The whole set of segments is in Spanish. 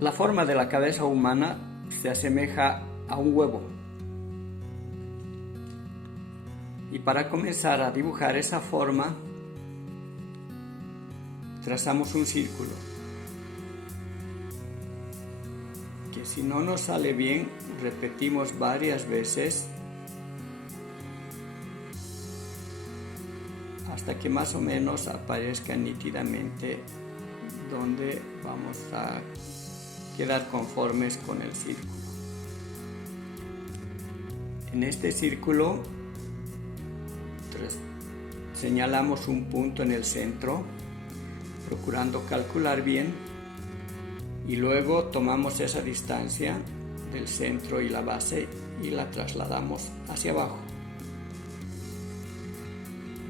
La forma de la cabeza humana se asemeja a un huevo. Y para comenzar a dibujar esa forma, trazamos un círculo, que si no nos sale bien, repetimos varias veces hasta que más o menos aparezca nítidamente donde vamos a quedar conformes con el círculo. En este círculo señalamos un punto en el centro, procurando calcular bien, y luego tomamos esa distancia del centro y la base y la trasladamos hacia abajo,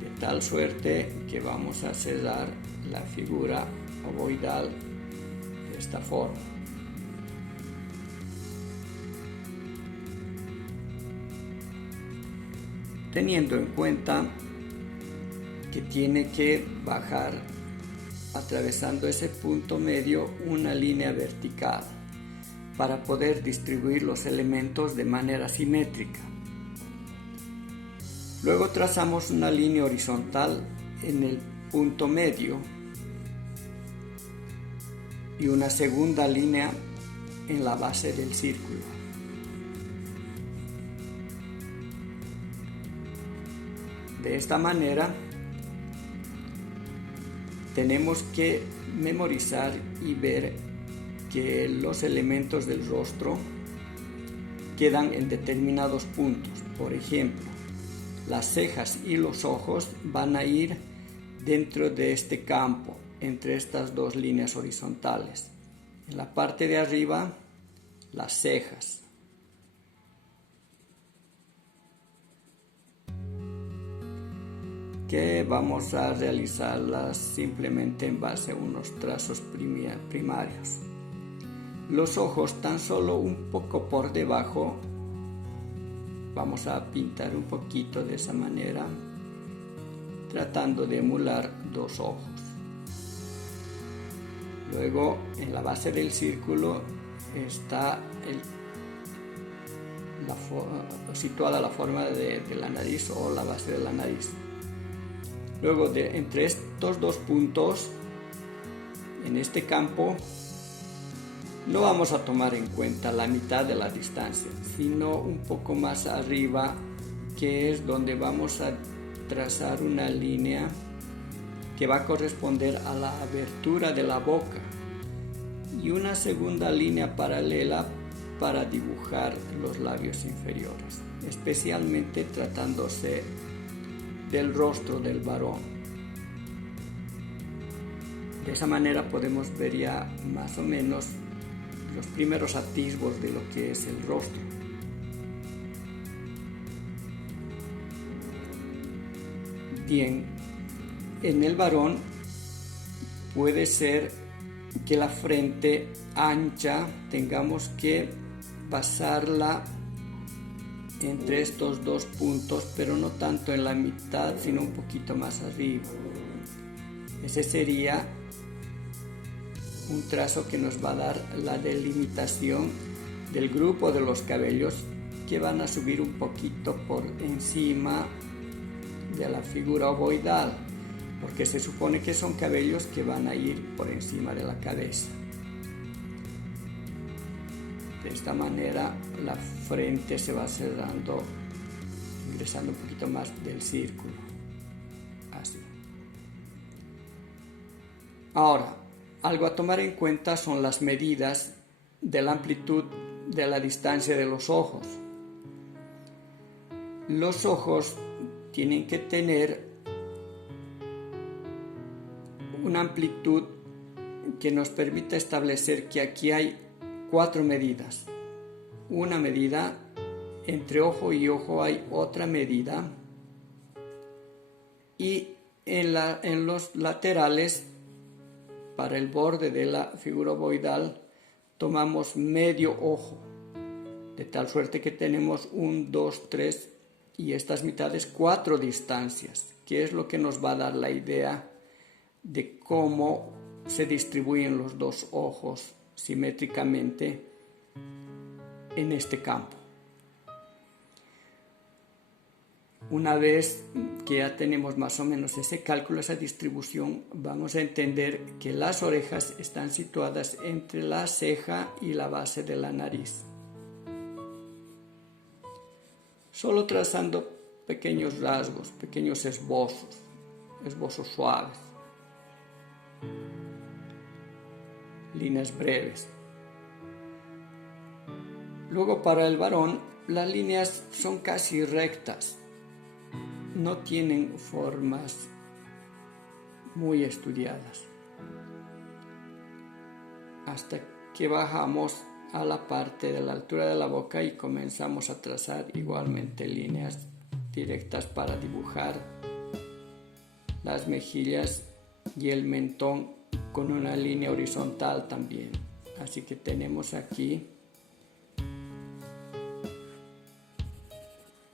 de tal suerte que vamos a cerrar la figura ovoidal de esta forma. Teniendo en cuenta que tiene que bajar atravesando ese punto medio una línea vertical para poder distribuir los elementos de manera simétrica. Luego trazamos una línea horizontal en el punto medio y una segunda línea en la base del círculo. De esta manera tenemos que memorizar y ver que los elementos del rostro quedan en determinados puntos. Por ejemplo, las cejas y los ojos van a ir dentro de este campo, entre estas dos líneas horizontales. En la parte de arriba, las cejas. Que vamos a realizarlas simplemente en base a unos trazos primarios. Los ojos tan solo un poco por debajo, vamos a pintar un poquito de esa manera, tratando de emular dos ojos. Luego en la base del círculo está situada la forma de la nariz o la base de la nariz. Luego entre estos dos puntos, en este campo, no vamos a tomar en cuenta la mitad de la distancia, sino un poco más arriba, que es donde vamos a trazar una línea que va a corresponder a la abertura de la boca y una segunda línea paralela para dibujar los labios inferiores, especialmente tratándose del rostro del varón. De esa manera podemos ver ya más o menos los primeros atisbos de lo que es el rostro. Bien, en el varón puede ser que la frente ancha tengamos que pasarla entre estos dos puntos, pero no tanto en la mitad, sino un poquito más arriba. Ese sería un trazo que nos va a dar la delimitación del grupo de los cabellos que van a subir un poquito por encima de la figura ovoidal, porque se supone que son cabellos que van a ir por encima de la cabeza. De esta manera la frente se va cerrando, ingresando un poquito más del círculo, así. Ahora, algo a tomar en cuenta son las medidas de la amplitud de la distancia de los ojos. Los ojos tienen que tener una amplitud que nos permita establecer que aquí hay 4 medidas. Una medida, entre ojo y ojo hay otra medida, y en los laterales, para el borde de la figura ovoidal, tomamos medio ojo, de tal suerte que tenemos 1, 2, 3 y estas mitades 4 distancias, que es lo que nos va a dar la idea de cómo se distribuyen los dos ojos simétricamente en este campo. Una vez que ya tenemos más o menos ese cálculo, esa distribución, vamos a entender que las orejas están situadas entre la ceja y la base de la nariz. Solo trazando pequeños rasgos, pequeños esbozos suaves, líneas breves. Luego, para el varón, las líneas son casi rectas. No tienen formas muy estudiadas. Hasta que bajamos a la parte de la altura de la boca y comenzamos a trazar igualmente líneas directas para dibujar las mejillas y el mentón con una línea horizontal también. Así que tenemos aquí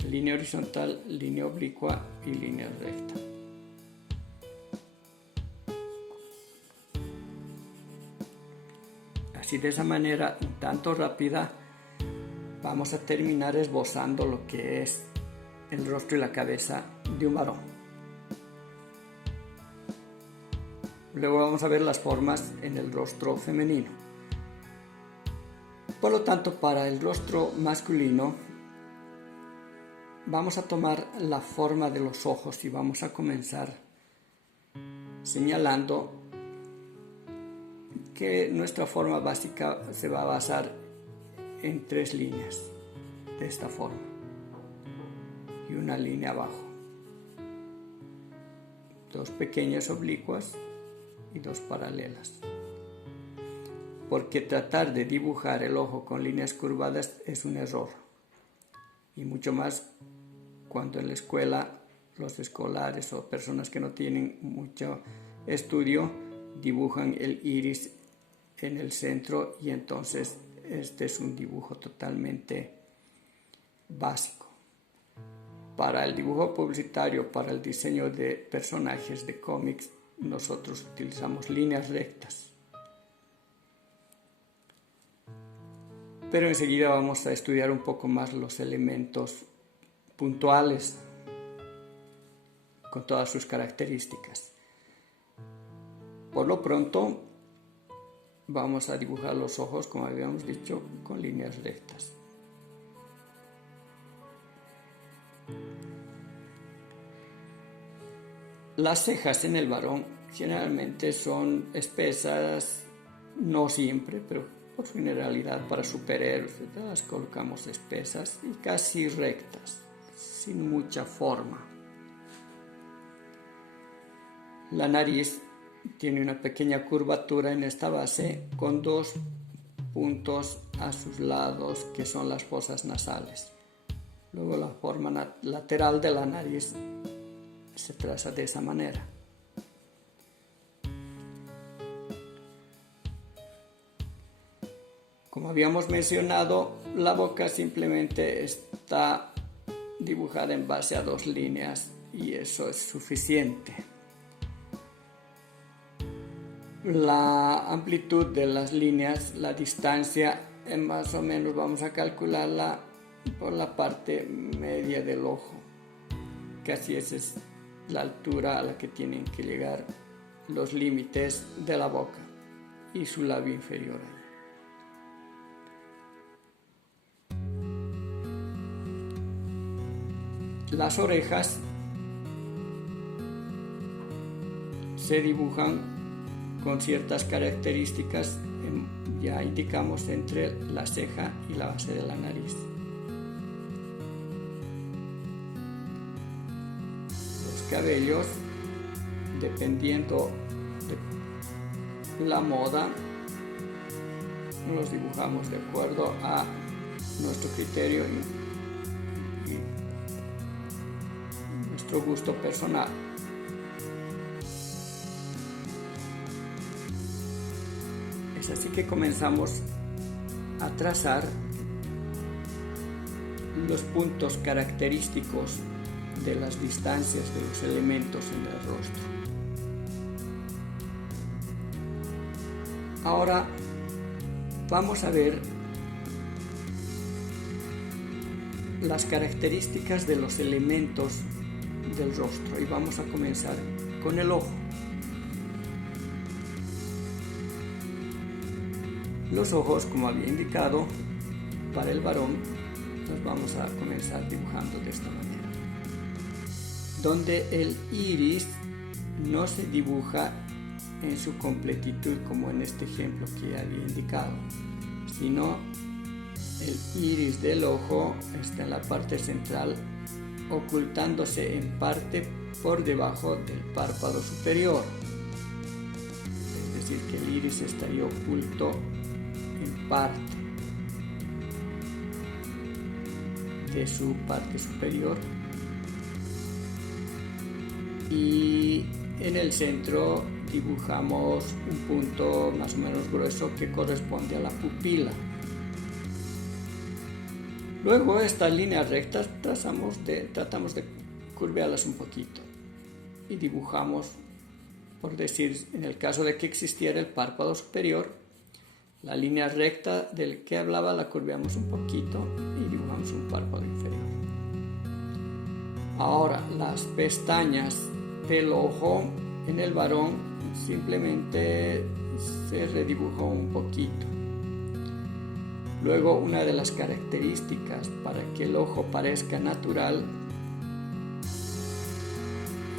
línea horizontal, línea oblicua y línea recta. Así, de esa manera un tanto rápida, vamos a terminar esbozando lo que es el rostro y la cabeza de un varón. Luego vamos a ver las formas en el rostro femenino. Por lo tanto, para el rostro masculino, vamos a tomar la forma de los ojos y vamos a comenzar señalando que nuestra forma básica se va a basar en 3 líneas de esta forma y una línea abajo, 2 pequeñas oblicuas y 2 paralelas, porque tratar de dibujar el ojo con líneas curvadas es un error, y mucho más cuando en la escuela los escolares o personas que no tienen mucho estudio dibujan el iris en el centro, y entonces este es un dibujo totalmente básico. Para el dibujo publicitario, para el diseño de personajes de cómics, nosotros utilizamos líneas rectas. Pero enseguida vamos a estudiar un poco más los elementos puntuales con todas sus características. Por lo pronto vamos a dibujar los ojos, como habíamos dicho, con líneas rectas. Las cejas en el varón generalmente son espesas, no siempre, pero por su generalidad para superhéroes las colocamos espesas y casi rectas, sin mucha forma. La nariz tiene una pequeña curvatura en esta base con 2 puntos a sus lados que son las fosas nasales. Luego la forma lateral de la nariz se traza de esa manera. Como habíamos mencionado, la boca simplemente está dibujada en base a 2 líneas y eso es suficiente. La amplitud de las líneas, la distancia, más o menos vamos a calcularla por la parte media del ojo. Casi esa es la altura a la que tienen que llegar los límites de la boca y su labio inferior. Las orejas se dibujan con ciertas características, ya indicamos, entre la ceja y la base de la nariz. Los cabellos, dependiendo de la moda, los dibujamos de acuerdo a nuestro criterio y nuestro gusto personal. Es así que comenzamos a trazar los puntos característicos de las distancias de los elementos en el rostro. Ahora vamos a ver las características de los elementos del rostro y vamos a comenzar con el ojo. Los ojos, como había indicado, para el varón los vamos a comenzar dibujando de esta manera, donde el iris no se dibuja en su completitud como en este ejemplo que había indicado, sino el iris del ojo está en la parte central, ocultándose en parte por debajo del párpado superior, es decir que el iris estaría oculto en parte de su parte superior, y en el centro dibujamos un punto más o menos grueso que corresponde a la pupila. Luego estas líneas rectas tratamos de curvearlas un poquito y dibujamos, por decir, en el caso de que existiera el párpado superior, la línea recta del que hablaba la curveamos un poquito y dibujamos un párpado inferior. Ahora, las pestañas del ojo en el varón simplemente se redibujó un poquito. Luego, una de las características para que el ojo parezca natural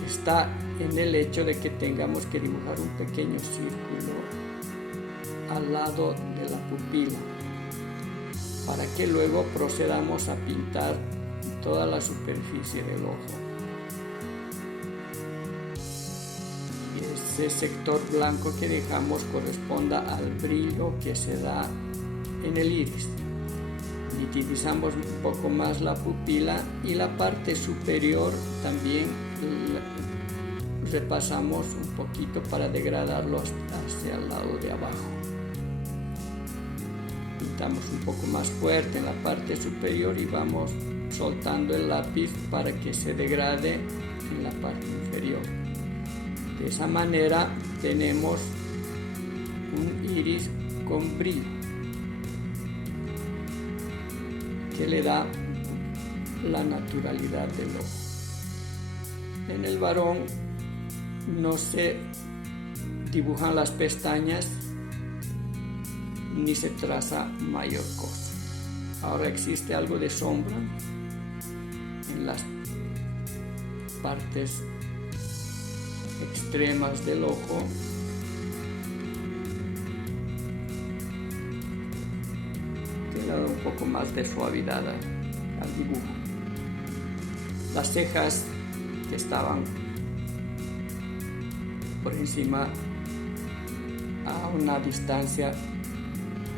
está en el hecho de que tengamos que dibujar un pequeño círculo al lado de la pupila para que luego procedamos a pintar toda la superficie del ojo. Y ese sector blanco que dejamos corresponda al brillo que se da en el iris. Nitidizamos un poco más la pupila y la parte superior también repasamos un poquito para degradarlo hacia el lado de abajo. Pintamos un poco más fuerte en la parte superior y vamos soltando el lápiz para que se degrade en la parte inferior. De esa manera tenemos un iris con brillo que le da la naturalidad del ojo. En el varón no se dibujan las pestañas ni se traza mayor cosa. Ahora existe algo de sombra en las partes extremas del ojo, que le da un poco más de suavidad al dibujo. Las cejas que estaban por encima a una distancia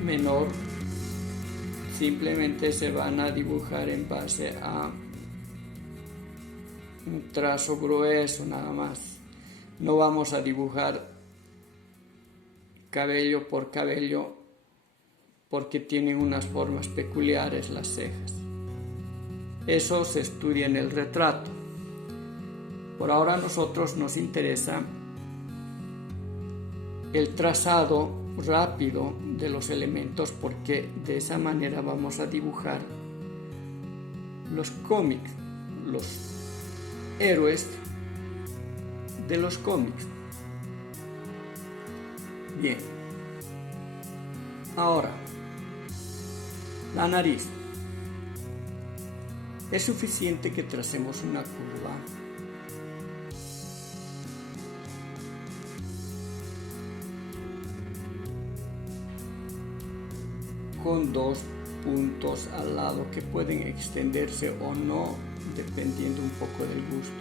menor simplemente se van a dibujar en base a un trazo grueso nada más. No vamos a dibujar cabello por cabello porque tienen unas formas peculiares las cejas. Eso se estudia en el retrato. Por ahora a nosotros nos interesa el trazado rápido de los elementos, porque de esa manera vamos a dibujar los cómics, los héroes de los cómics. Bien, ahora la nariz. Es suficiente que tracemos una curva con dos puntos al lado que pueden extenderse o no dependiendo un poco del gusto.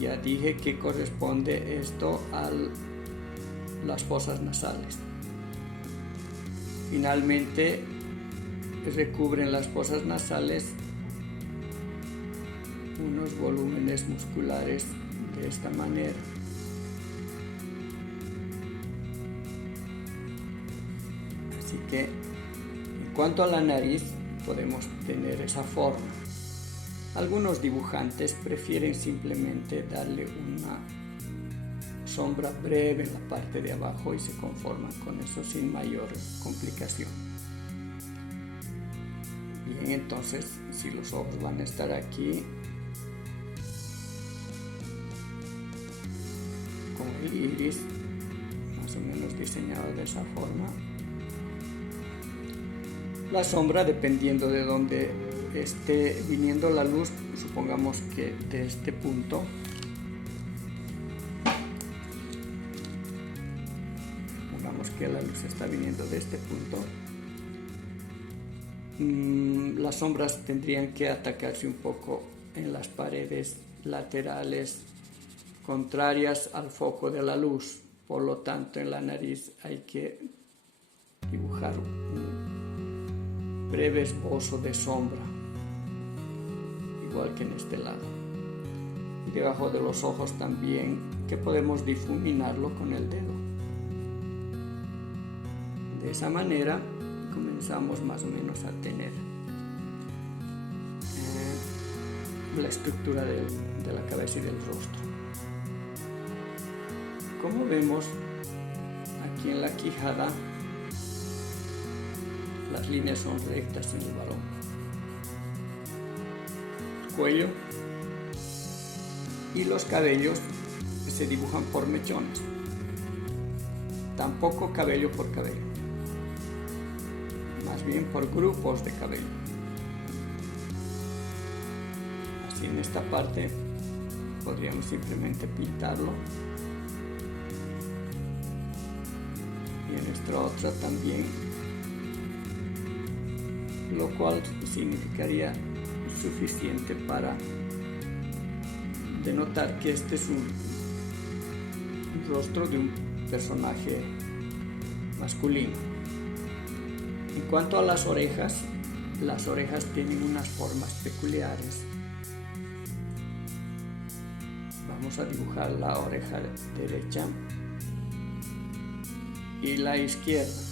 Ya dije que corresponde esto a las fosas nasales. Finalmente recubren las fosas nasales unos volúmenes musculares de esta manera. Así que en cuanto a la nariz podemos tener esa forma. Algunos dibujantes prefieren simplemente darle una sombra breve en la parte de abajo y se conforman con eso sin mayor complicación. Bien, entonces si los ojos van a estar aquí con el iris más o menos diseñado de esa forma, la sombra, dependiendo de dónde esté viniendo la luz, supongamos que de este punto, supongamos que la luz está viniendo de este punto, las sombras tendrían que atacarse un poco en las paredes laterales contrarias al foco de la luz. Por lo tanto, en la nariz hay que dibujar un breve esbozo de sombra, igual que en este lado. Y debajo de los ojos también, que podemos difuminarlo con el dedo. De esa manera comenzamos más o menos a tener la estructura de la cabeza y del rostro. Como vemos aquí en la quijada, las líneas son rectas en el varón. El cuello y los cabellos se dibujan por mechones, tampoco cabello por cabello, más bien por grupos de cabello. Así en esta parte podríamos simplemente pintarlo, y en esta otra también, lo cual significaría suficiente para denotar que este es un rostro de un personaje masculino. En cuanto a las orejas tienen unas formas peculiares. Vamos a dibujar la oreja derecha y la izquierda.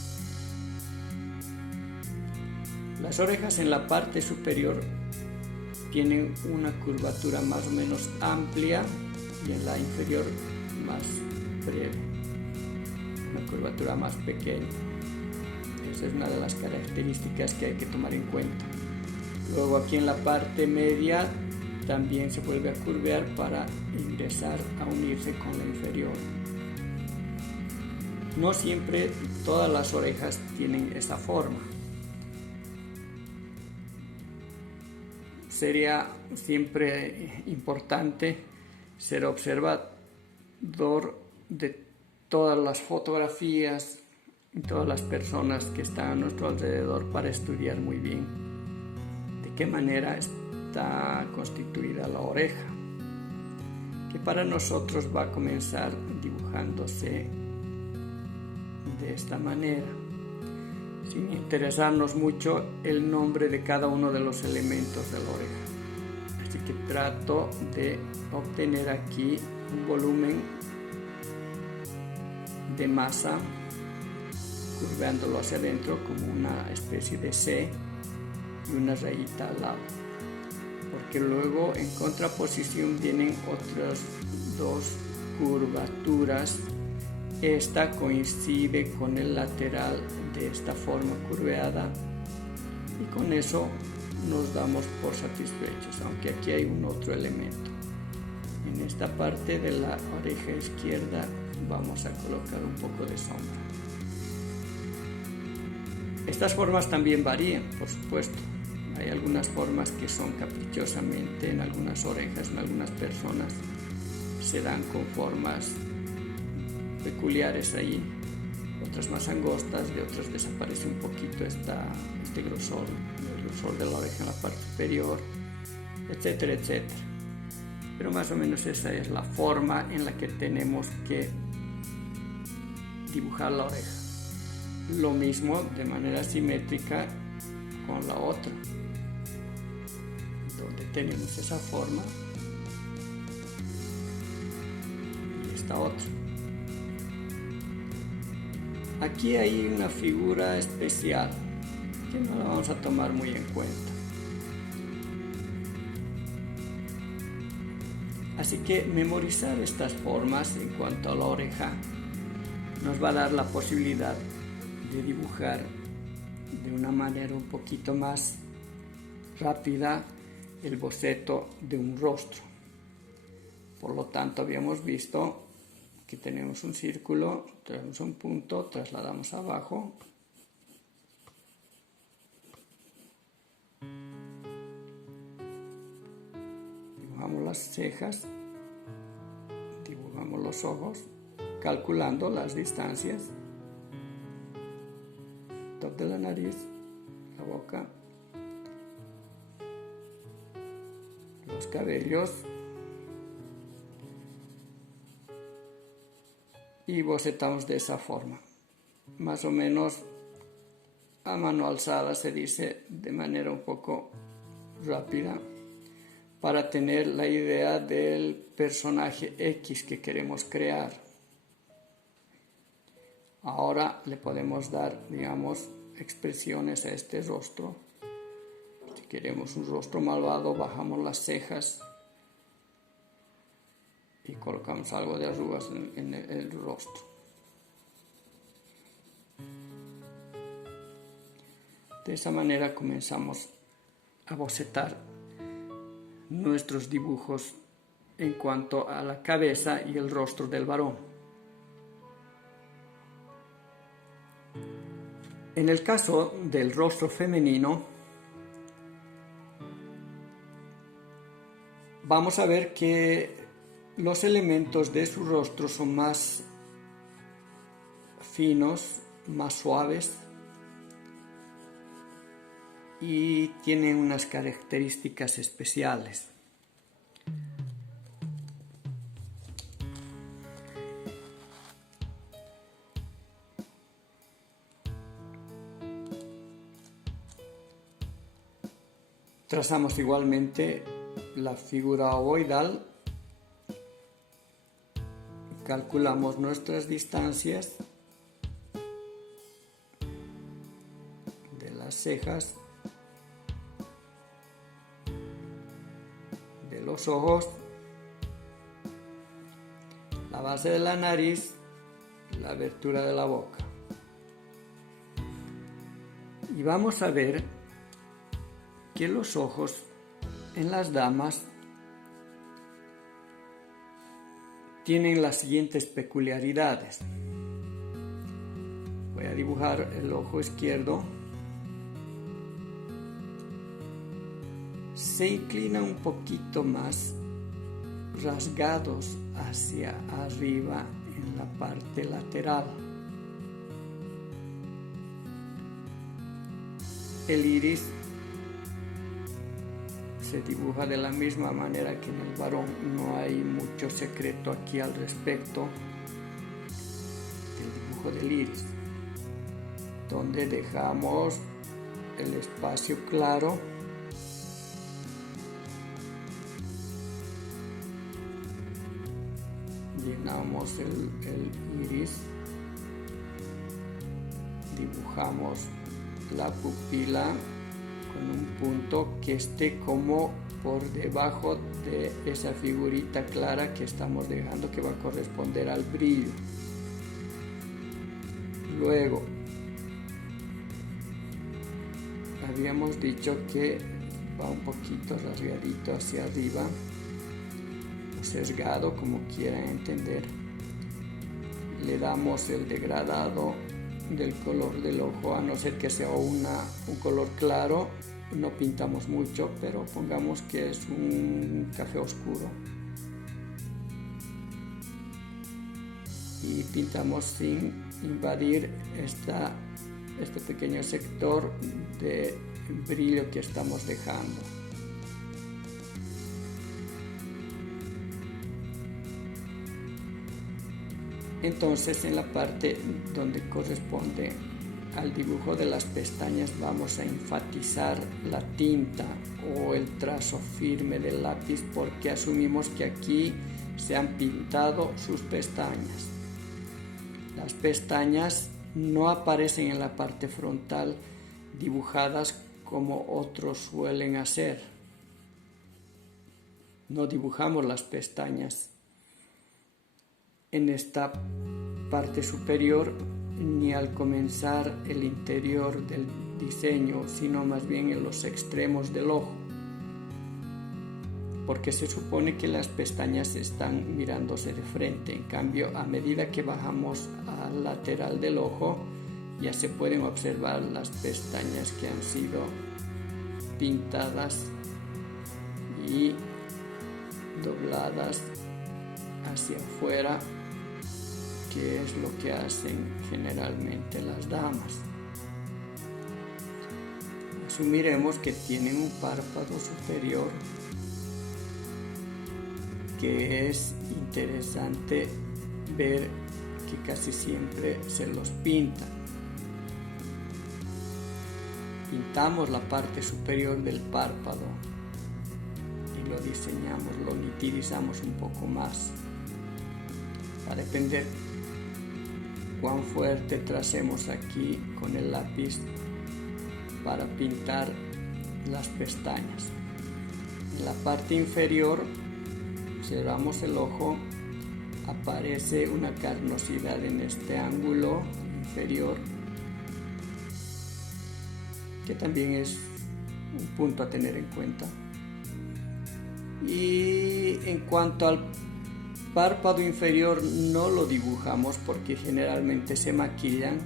Las orejas en la parte superior tienen una curvatura más o menos amplia y en la inferior más breve, una curvatura más pequeña. Esa es una de las características que hay que tomar en cuenta. Luego aquí en la parte media también se vuelve a curvear para ingresar a unirse con la inferior. No siempre todas las orejas tienen esa forma. Sería siempre importante ser observador de todas las fotografías y todas las personas que están a nuestro alrededor para estudiar muy bien de qué manera está constituida la oreja, que para nosotros va a comenzar dibujándose de esta manera, sin interesarnos mucho el nombre de cada uno de los elementos de la oreja. Así que trato de obtener aquí un volumen de masa, curvándolo hacia adentro como una especie de C y una rayita al lado, porque luego en contraposición vienen otras dos curvaturas. Esta coincide con el lateral de esta forma curveada y con eso nos damos por satisfechos, aunque aquí hay un otro elemento. En esta parte de la oreja izquierda vamos a colocar un poco de sombra. Estas formas también varían, por supuesto. Hay algunas formas que son caprichosamente en algunas orejas, en algunas personas se dan con formas peculiares ahí, otras más angostas, de otras desaparece un poquito este grosor, el grosor de la oreja en la parte superior, etcétera, etcétera. Pero más o menos esa es la forma en la que tenemos que dibujar la oreja. Lo mismo de manera simétrica con la otra, donde tenemos esa forma y esta otra. Aquí hay una figura especial que no la vamos a tomar muy en cuenta. Así que memorizar estas formas en cuanto a la oreja nos va a dar la posibilidad de dibujar de una manera un poquito más rápida el boceto de un rostro. Por lo tanto, habíamos visto que tenemos un círculo, traemos un punto, trasladamos abajo, dibujamos las cejas, dibujamos los ojos, calculando las distancias, top de la nariz, la boca, los cabellos, y bocetamos de esa forma, más o menos a mano alzada, se dice de manera un poco rápida, para tener la idea del personaje X que queremos crear. Ahora le podemos dar, digamos, expresiones a este rostro. Si queremos un rostro malvado, bajamos las cejas y colocamos algo de arrugas en el rostro. De esa manera comenzamos a bocetar nuestros dibujos en cuanto a la cabeza y el rostro del varón. En el caso del rostro femenino, vamos a ver que los elementos de su rostro son más finos, más suaves y tienen unas características especiales. Trazamos igualmente la figura ovoidal, calculamos nuestras distancias de las cejas, de los ojos, la base de la nariz, la abertura de la boca. Y vamos a ver que los ojos en las damas tienen las siguientes peculiaridades. Voy a dibujar el ojo izquierdo. Se inclina un poquito más, rasgados hacia arriba en la parte lateral. El iris se dibuja de la misma manera que en el varón, no hay mucho secreto aquí al respecto del dibujo del iris, donde dejamos el espacio claro llenamos el iris, dibujamos la pupila con un punto que esté como por debajo de esa figurita clara que estamos dejando, que va a corresponder al brillo. Luego habíamos dicho que va un poquito rasgadito hacia arriba, o sesgado, como quieran entender. Le damos el degradado del color del ojo, a no ser que sea un color claro, no pintamos mucho, pero pongamos que es un café oscuro y pintamos sin invadir este pequeño sector de brillo que estamos dejando. Entonces, en la parte donde corresponde al dibujo de las pestañas vamos a enfatizar la tinta o el trazo firme del lápiz, porque asumimos que aquí se han pintado sus pestañas. Las pestañas no aparecen en la parte frontal dibujadas como otros suelen hacer. no dibujamos las pestañas en esta parte superior ni al comenzar el interior del diseño, sino más bien en los extremos del ojo, porque se supone que las pestañas están mirándose de frente. En cambio, a medida que bajamos al lateral del ojo, ya se pueden observar las pestañas que han sido pintadas y dobladas hacia afuera, que es lo que hacen generalmente las damas. Asumiremos que tienen un párpado superior que es interesante ver que casi siempre se los pintan. Pintamos la parte superior del párpado y lo diseñamos, lo nitidizamos un poco más. Va a depender cuán fuerte tracemos aquí con el lápiz para pintar las pestañas. En la parte inferior, observamos el ojo, aparece una carnosidad en este ángulo inferior, que también es un punto a tener en cuenta. Y en cuanto al párpado inferior, no lo dibujamos porque generalmente se maquillan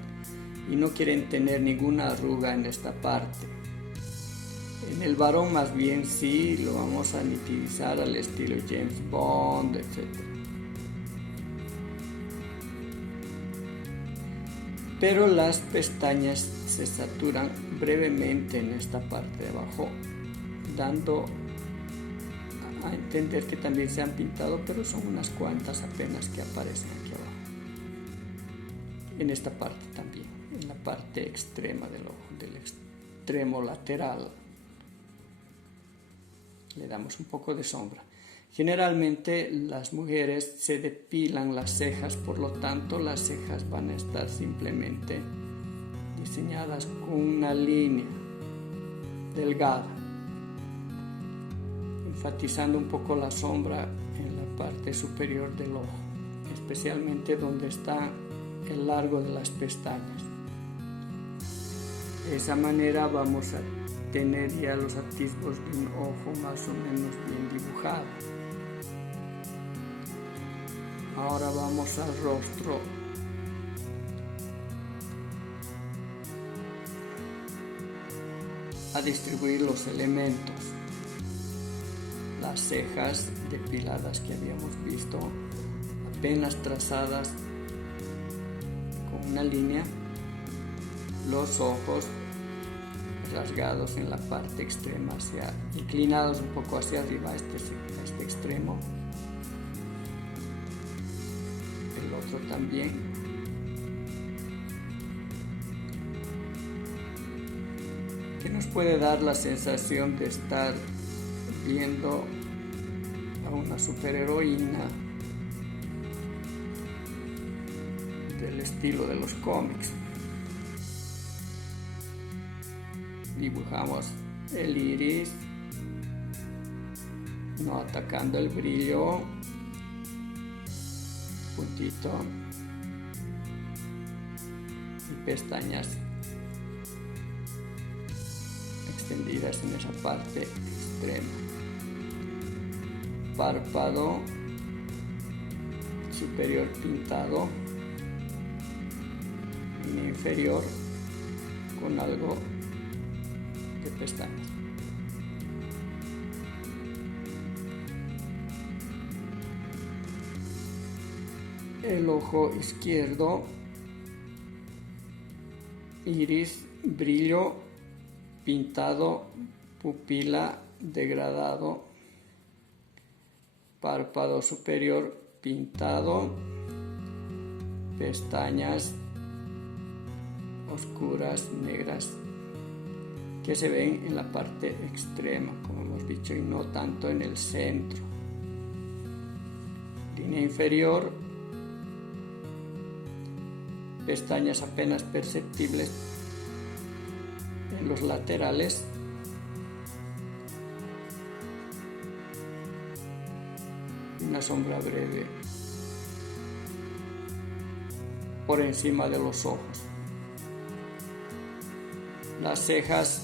y no quieren tener ninguna arruga en esta parte. En el varón más bien sí lo vamos a nitidizar al estilo James Bond, etc. Pero las pestañas se saturan brevemente en esta parte de abajo, dando a entender que también se han pintado, pero son unas cuantas apenas que aparecen aquí abajo. En esta parte también, en la parte extrema del ojo, del extremo lateral, le damos un poco de sombra. Generalmente las mujeres se depilan las cejas, por lo tanto las cejas van a estar simplemente diseñadas con una línea delgada, enfatizando un poco la sombra en la parte superior del ojo, especialmente donde está el largo de las pestañas. De esa manera vamos a tener ya los atisbos de un ojo más o menos bien dibujado. Ahora vamos al rostro. A distribuir los elementos. Las cejas depiladas que habíamos visto, apenas trazadas con una línea. Los ojos rasgados en la parte extrema, inclinados un poco hacia arriba, este extremo. El otro también. Que nos puede dar la sensación de estar viendo a una superheroína del estilo de los cómics. Dibujamos el iris, no atacando el brillo, puntito y pestañas extendidas en esa parte extrema. Párpado superior pintado, línea inferior con algo de pestañas. El ojo izquierdo, iris, brillo, pintado, pupila, degradado, párpado superior pintado, pestañas oscuras, negras, que se ven en la parte extrema, como hemos dicho, y no tanto en el centro. Línea inferior, pestañas apenas perceptibles en los laterales, una sombra breve por encima de los ojos. Las cejas,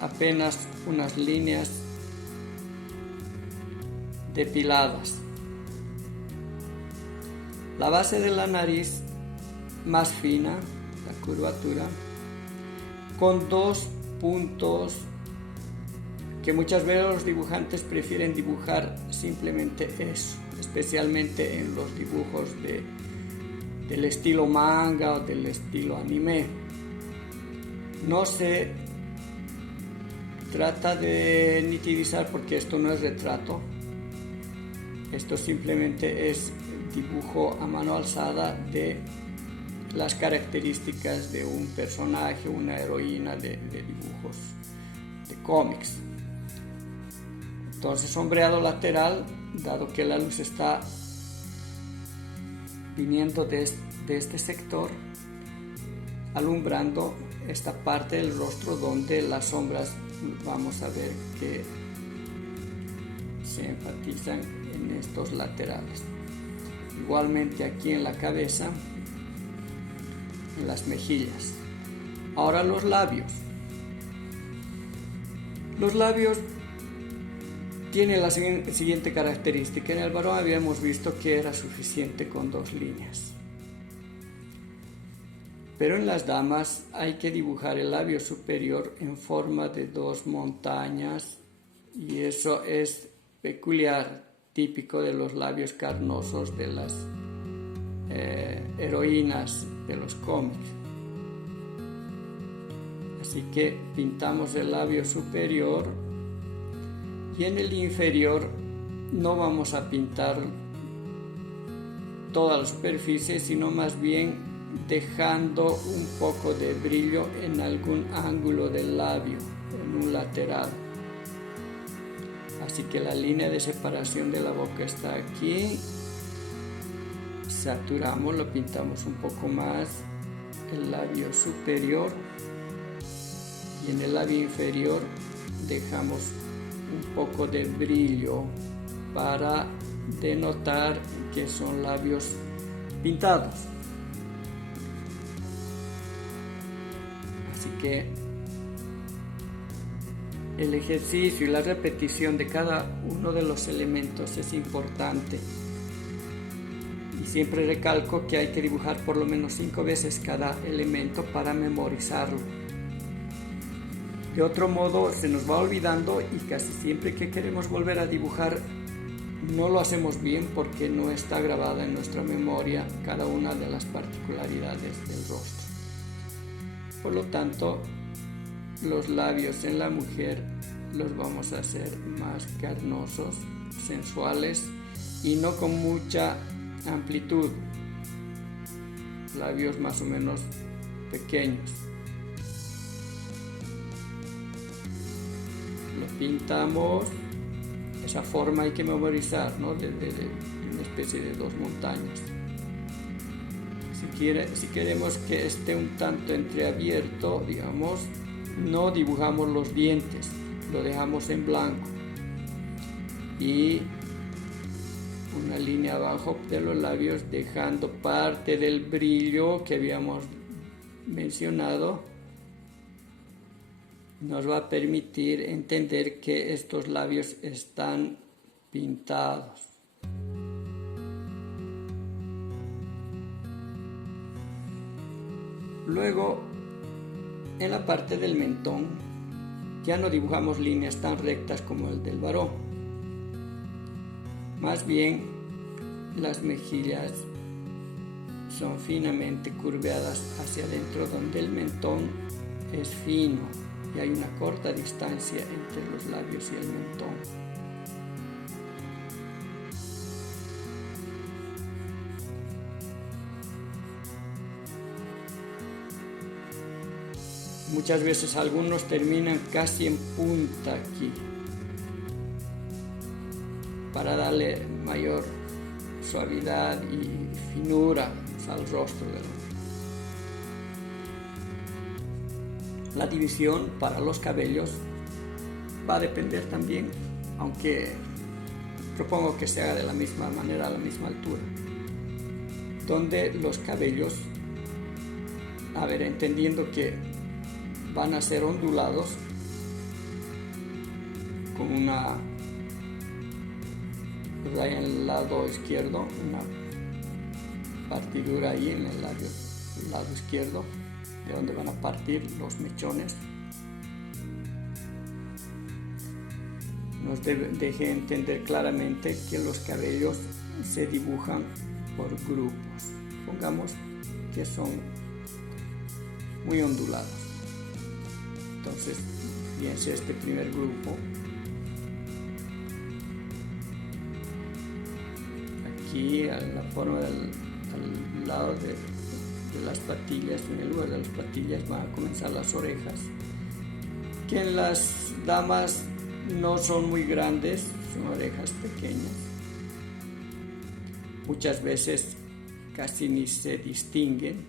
apenas unas líneas depiladas. La base de la nariz más fina, la curvatura, con dos puntos que muchas veces los dibujantes prefieren dibujar simplemente eso, especialmente en los dibujos del estilo manga o del estilo anime. No se trata de nitidizar porque esto no es retrato, esto simplemente es dibujo a mano alzada de las características de un personaje, una heroína de dibujos de cómics. Entonces, sombreado lateral, dado que la luz está viniendo de este sector, alumbrando esta parte del rostro donde las sombras vamos a ver que se enfatizan en estos laterales. Igualmente aquí en la cabeza, en las mejillas. Ahora los labios. Los labios tienen la siguiente característica. En el varón habíamos visto que era suficiente con 2 líneas. Pero en las damas hay que dibujar el labio superior en forma de 2 montañas, y eso es peculiar, típico de los labios carnosos de las heroínas de los cómics. Así que pintamos el labio superior, y en el inferior no vamos a pintar toda la superficie, sino más bien dejando un poco de brillo en algún ángulo del labio, en un lateral. Así que la línea de separación de la boca está aquí. Saturamos, lo pintamos un poco más, el labio superior, y en el labio inferior dejamos un poco de brillo para denotar que son labios pintados. Así que el ejercicio y la repetición de cada uno de los elementos es importante. Y siempre recalco que hay que dibujar por lo menos 5 veces cada elemento para memorizarlo. De otro modo se nos va olvidando, y casi siempre que queremos volver a dibujar no lo hacemos bien porque no está grabada en nuestra memoria cada una de las particularidades del rostro. Por lo tanto, los labios en la mujer los vamos a hacer más carnosos, sensuales y no con mucha amplitud. Labios más o menos pequeños. Lo pintamos. Esa forma hay que memorizar, ¿no? De una especie de 2 montañas. Si queremos que esté un tanto entreabierto, digamos, no dibujamos los dientes, lo dejamos en blanco. Y una línea abajo de los labios, dejando parte del brillo que habíamos mencionado, nos va a permitir entender que estos labios están pintados. Luego, en la parte del mentón, ya no dibujamos líneas tan rectas como el del varón. Más bien, las mejillas son finamente curveadas hacia adentro, donde el mentón es fino y hay una corta distancia entre los labios y el mentón. Muchas veces algunos terminan casi en punta aquí para darle mayor suavidad y finura al rostro del hombre. La división para los cabellos va a depender también, aunque propongo que se haga de la misma manera, a la misma altura, donde los cabellos, a ver, entendiendo que van a ser ondulados con una raya en el lado izquierdo, una partidura ahí en el lado izquierdo, de donde van a partir los mechones. Nos deje entender claramente que los cabellos se dibujan por grupos. Pongamos que son muy ondulados. Entonces, fíjense este primer grupo. Aquí, en la forma al lado de las patillas, en el lugar de las patillas van a comenzar las orejas, que en las damas no son muy grandes, son orejas pequeñas. Muchas veces casi ni se distinguen.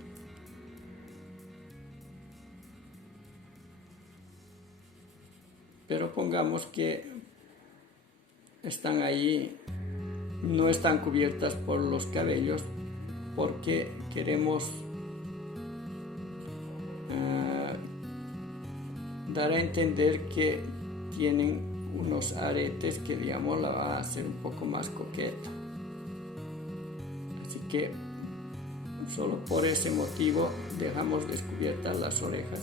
Pero pongamos que están ahí, no están cubiertas por los cabellos, porque queremos dar a entender que tienen unos aretes que, digamos, la va a hacer un poco más coqueta. Así que solo por ese motivo dejamos descubiertas las orejas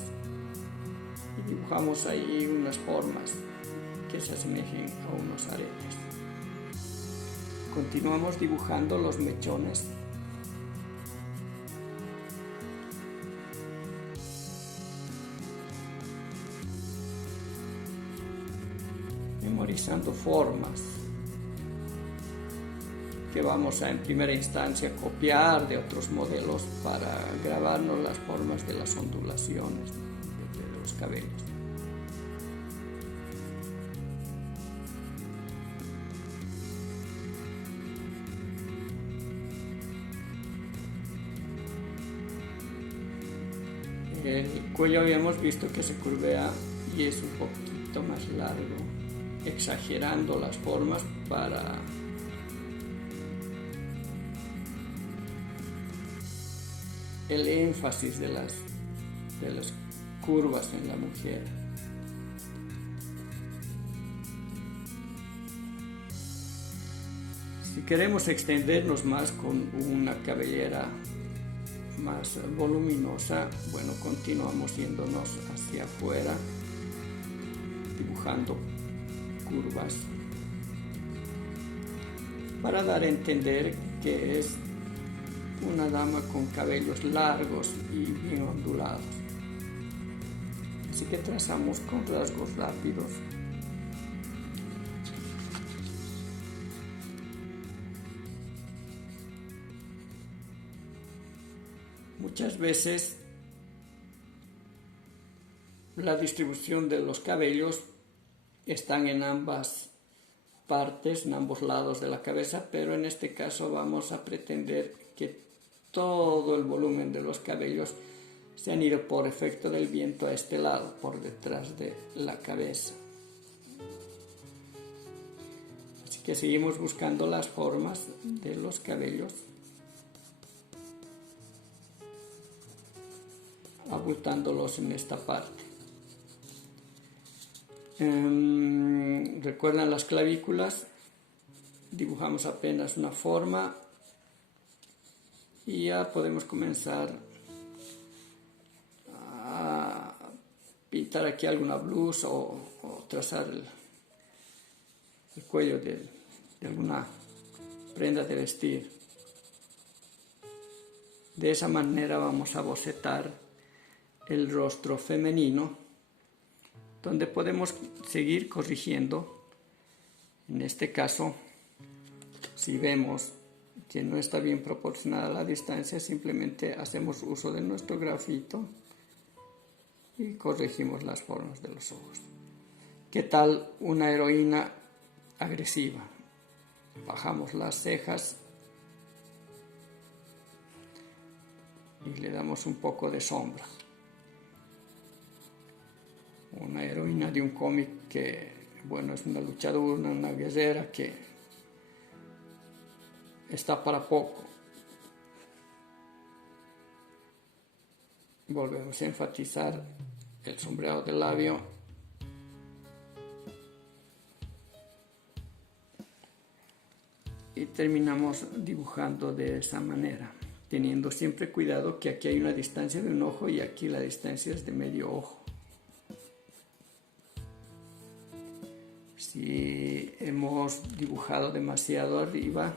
y dibujamos ahí unas formas que se asemejen a unos aretes. Continuamos dibujando los mechones. Memorizando formas que vamos a en primera instancia copiar de otros modelos para grabarnos las formas de las ondulaciones de los cabellos. El cuello habíamos visto que se curvea y es un poquito más largo, exagerando las formas para el énfasis de las curvas en la mujer. Si queremos extendernos más con una cabellera más voluminosa, bueno, continuamos yéndonos hacia afuera, dibujando curvas para dar a entender que es una dama con cabellos largos y bien ondulados. Así que trazamos con rasgos rápidos. Muchas veces la distribución de los cabellos están en ambas partes, en ambos lados de la cabeza, pero en este caso vamos a pretender que todo el volumen de los cabellos se han ido por efecto del viento a este lado, por detrás de la cabeza. Así que seguimos buscando las formas de los cabellos, abultándolos en esta parte. ¿Recuerdan las clavículas? Dibujamos apenas una forma y ya podemos comenzar a pintar aquí alguna blusa o trazar el cuello de alguna prenda de vestir. De esa manera vamos a bocetar el rostro femenino, donde podemos seguir corrigiendo. En este caso, si vemos que no está bien proporcionada la distancia, simplemente hacemos uso de nuestro grafito y corregimos las formas de los ojos. ¿Qué tal una heroína agresiva? Bajamos las cejas y le damos un poco de sombra. Una heroína de un cómic que, bueno, es una luchadora, una guerrera que está para poco. Volvemos a enfatizar el sombreado del labio. Y terminamos dibujando de esa manera, teniendo siempre cuidado que aquí hay una distancia de un ojo y aquí la distancia es de medio ojo. Si hemos dibujado demasiado arriba,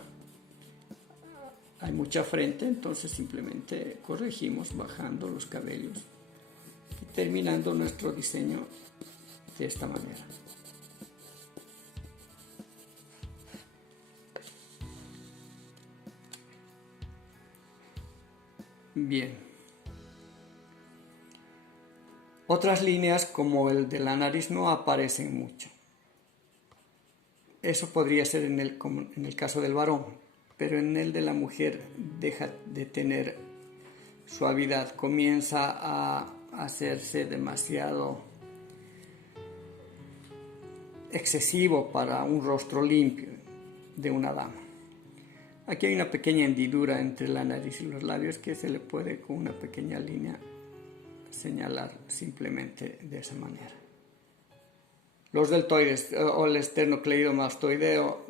hay mucha frente, entonces simplemente corregimos bajando los cabellos y terminando nuestro diseño de esta manera. Bien. Otras líneas como el de la nariz no aparecen mucho. Eso podría ser en el caso del varón, pero en el de la mujer deja de tener suavidad, comienza a hacerse demasiado excesivo para un rostro limpio de una dama. Aquí hay una pequeña hendidura entre la nariz y los labios que se le puede con una pequeña línea señalar simplemente de esa manera. Los deltoides o el esternocleidomastoideo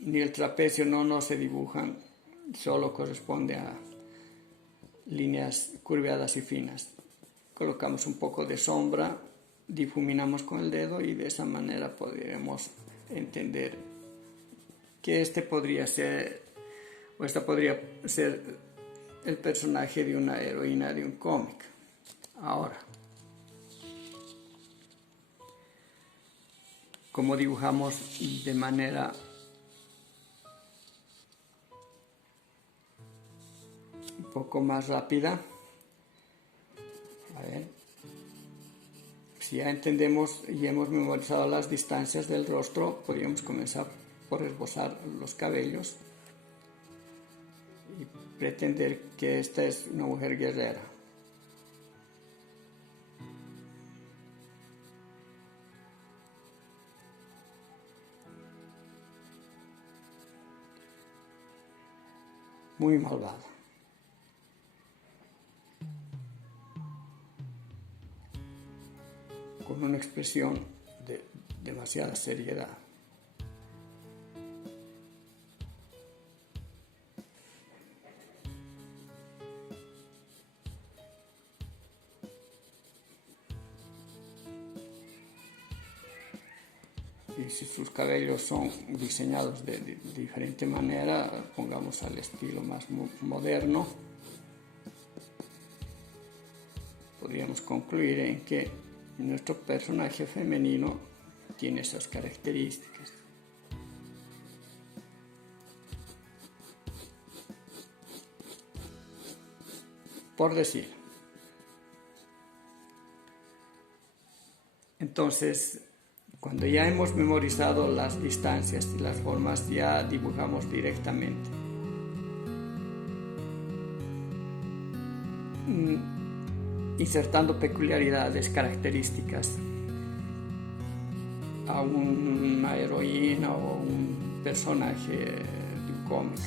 ni el trapecio no se dibujan, solo corresponde a líneas curveadas y finas. Colocamos un poco de sombra, difuminamos con el dedo y de esa manera podríamos entender que este podría ser, o esta podría ser el personaje de una heroína de un cómic. Ahora, como dibujamos de manera un poco más rápida, a ver, si ya entendemos y hemos memorizado las distancias del rostro, podríamos comenzar por esbozar los cabellos y pretender que esta es una mujer guerrera. Muy malvada. Con una expresión de demasiada seriedad. Y si sus cabellos son diseñados de diferente manera, pongamos al estilo más moderno, podríamos concluir en que nuestro personaje femenino tiene esas características. Por decir. Entonces, cuando ya hemos memorizado las distancias y las formas, ya dibujamos directamente. Insertando peculiaridades, características a una heroína o un personaje de un cómic.